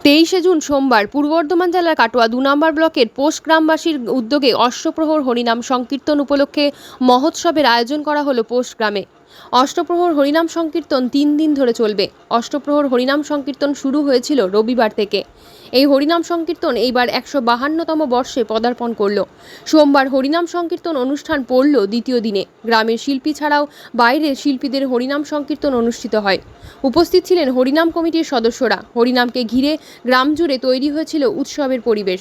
তেইশে জুন সোমবার পূর্ব বর্ধমান জেলার কাটোয়া দু নম্বর ব্লকের পোষ গ্রামবাসীর উদ্যোগে অশ্বপ্রহর হরিনাম সংকীর্তন উপলক্ষে মহোৎসবের আয়োজন করা হলো পোষ গ্রামে। অষ্টপ্রহর হরিনাম সংকীর্তন তিন দিন ধরে চলবে। অষ্টপ্রহর হরিনাম সংকীর্তন শুরু হয়েছিল রবিবার থেকে। এই হরিনাম সংকীর্তন এইবার একশো বাহান্নতম বর্ষে পদার্পণ করল। সোমবার হরিনাম সংকীর্তন অনুষ্ঠান পড়ল দ্বিতীয় দিনে। গ্রামের শিল্পী ছাড়াও বাইরের শিল্পীদের হরিনাম সংকীর্তন অনুষ্ঠিত হয়। উপস্থিত ছিলেন হরিনাম কমিটির সদস্যরা। হরিনামকে ঘিরে গ্রাম জুড়ে তৈরি হয়েছিল উৎসবের পরিবেশ।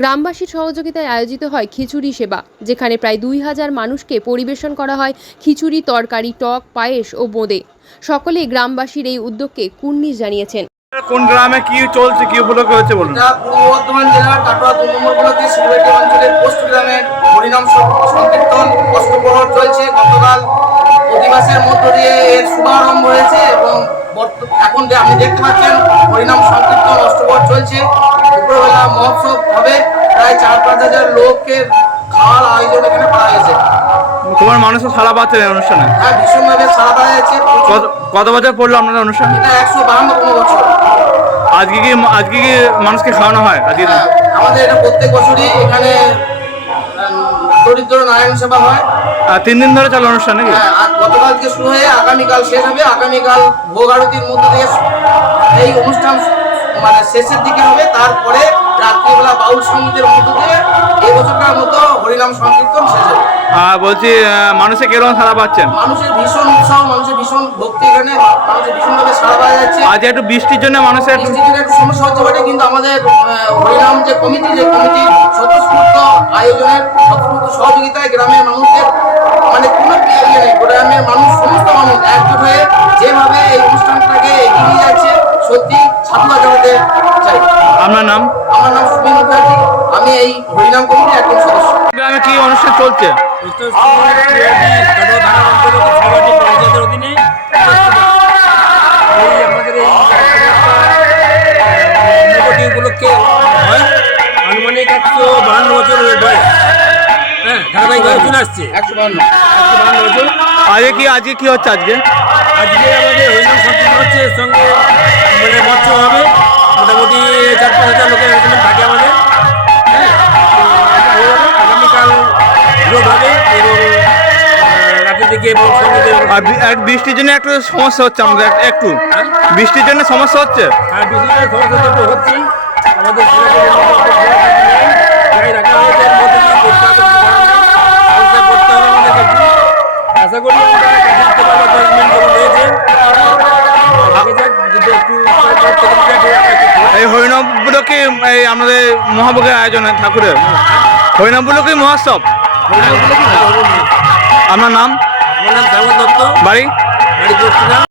গ্রামবাসীর সহযোগিতায় আয়োজিত হয় খিচুড়ি সেবা, যেখানে প্রায় দুই হাজার মানুষকে পরিবেশন করা হয়। খিচুড়ি, তরকারি, টক পায়েস ও বোঁদে। সকলেই গ্রামবাসীর এই উদ্যোগকে কুর্নিশ জানিয়েছেন। কোন গ্রামে কি চলছে কি উপলক্ষে হচ্ছে বলুন? এটা পূর্ব বর্ধমান জেলার কাটোয়া দু নম্বর ব্লকে শিলবেটি অঞ্চলের পোস্ট গ্রামে হরিনাম সংকীর্তন অষ্টপ্রহর চলছে। গতকাল অধিবাসের মধ্য দিয়ে এর শুভারম্ভ হয়েছে এবং এখন যে আপনি দেখতে পাচ্ছেন হরিনাম সংকীর্তন অষ্টপ্রহর চলছে। দুপুরবেলা মহোৎসব হবে। প্রায় চার পাঁচ হাজার লোককে খাওয়ার আয়োজন এখানে তোমার মানুষও সারা পাচ্ছে এই অনুষ্ঠানে? হ্যাঁ ভীষণভাবে সারা পাওয়া যাচ্ছে। কত কত বছর পড়ল আপনাদের অনুষ্ঠান? এটা একশো বাহান্নতম বছর। আজকে কি আজকে কি মানুষকে খাওয়ানো হয় আজকে? হ্যাঁ, আমাদের এটা প্রত্যেক বছরই এখানে উম, দরিদ্র নারায়ণ সেবা হয়। আর তিন দিন ধরে চলে অনুষ্ঠান নাকি? হ্যাঁ, আর গতকাল থেকে শুরু হয়ে আগামীকাল শেষ হবে। আগামীকাল ভোগ আরতির মধ্য দিয়ে এই অনুষ্ঠান মানে শেষের দিকে হবে তারপরে রাত্রিবেলা বাউল সঙ্গীতের মধ্য দিয়ে এই বছরকার মতো হরিনাম সংকীর্তন শেষ হবে। বলছি মানুষে কীরকম সারা পাচ্ছেন? মানুষের ভীষণ উৎসাহ মানুষের ভীষণ ভক্তি এখানে মানুষের ভীষণভাবে সাড়া পাওয়া যাচ্ছে। আজ একটু বৃষ্টির জন্য মানুষের একটু বৃষ্টির একটু সমস্যা হচ্ছে বটে কিন্তু আমাদের হরিনাম যে কমিটি যে কমিটি স্বতঃস্ফূর্ত আয়োজনের স্বতঃস্ফূর্ত সহযোগিতায় গ্রামের মানুষদের মানে কোনো ইয়ে নেই গ্রামের মানুষ চাই। আপনার নাম? আমার নাম সুবিন মুখার্জি। আমি এই হরিনাম কমিটির একজন সদস্য। গ্রামে কি অনুষ্ঠান চলছে? পঞ্চায়েতের অধীনে এই আমাদের এই উপলক্ষে হয় আনুমানিক একশো বাহান্ন বছর বয়স হ্যাঁ ধারাবাহিকভাবে চলে আসছে একশো বান্ন একশো বাহান্ন বছর আজকে কি আজকে কি হচ্ছে আজকে? আজকে আমাদের হরিনাম সংকীর্তন হচ্ছে এর সঙ্গে মানে মৎস্য হবে। এবং আর এক বৃষ্টির জন্য একটু সমস্যা হচ্ছে আমাদের একটু। বৃষ্টির জন্য সমস্যা হচ্ছে? হ্যাঁ সমস্যা তো হচ্ছেই। আমাদের। আশা করি হয়। এই উপলক্ষে এই আমাদের মহাভোগের আয়োজন হয় ঠাকুরের? উপলক্ষে মহোৎসব? হ্যাঁ, হ্যাঁ, হ্যাঁ। আপনার নাম? আমার নাম শ্যামল দত্ত। বাড়ি? বাড়ি